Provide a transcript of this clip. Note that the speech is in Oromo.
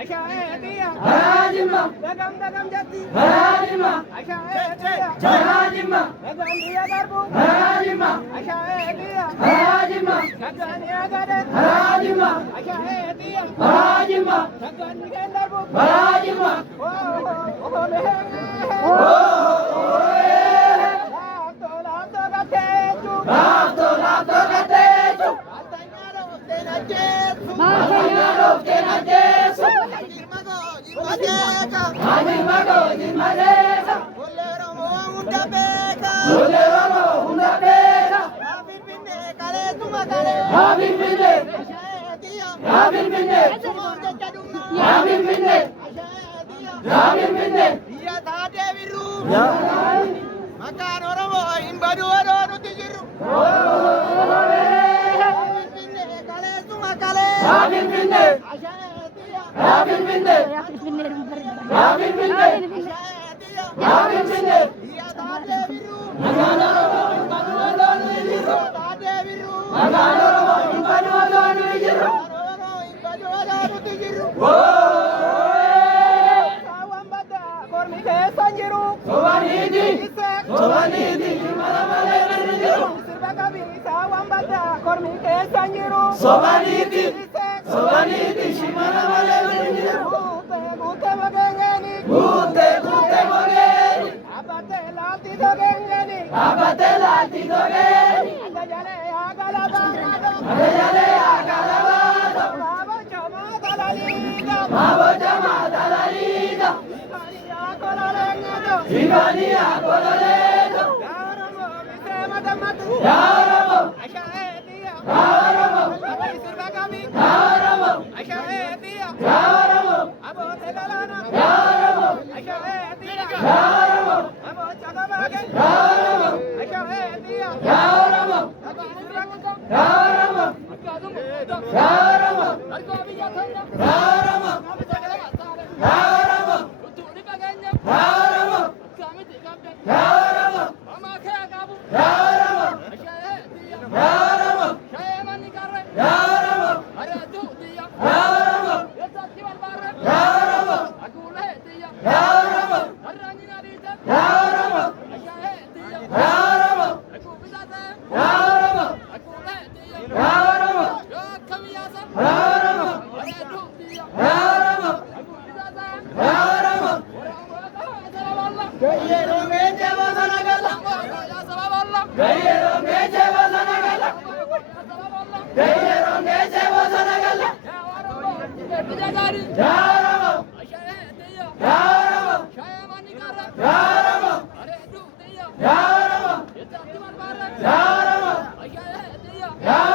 Ashaya Harajima, Dagam dagam jati Harajima, Ashaya Harajima, Dagam dia garbu Harajima, Ashaya Harajima, Dagam dia gadet Harajima, Ashaya Harajima, Dagam dia garbu Harajima, Oh mehe Lato lato gatejo, Matanyaro tena Jesu, Amir mago jirmadeka, Ulero mo unda beka, Abir binne, Abir binne, iya tade biru Ya, makan orang mo imbadu ado tijiru Abir binne, Abir binne, Abir binne, Abir binne, Maganaro imbadu ijiru, Maganaro imbadu ijiru, Sobanidi, Sobanidi, Sobanidi, Sobanidi, Shimana Malay, Gute mogeni, Abate lati dogeni, Adajale agalabado, Adayale akalabado, Baba chama dalalida, Mabo jama dalalida, Maria kolalengado, Ibania kololedo, Yaramo misema damatu, Yaramo, Ashaya Yaramo, Sirbagami, Yaramo, Ashaya Yaramo, Abo tegalana, Yaramo, Ashaya Yaramo, Abo chagabage, Yaramo, Ashaya Yaramo, Yaramo, Yaramo, Yaramo, Yaramo, Yaramo, Yaramo, Yaramo, Yaramo, Yaramo, Yaramo, Yaramo, Yaramo, Yaramo, Yaramo, Yaramo, Yaramo, Yaramo, Yaramo, Gayyero meje vasanagala, Gayyero meje vasanagala, Gayyero meje vasanagala, Yaramo, Yaramo, Yaramo, Yaramo, Yaramo, Yaramo,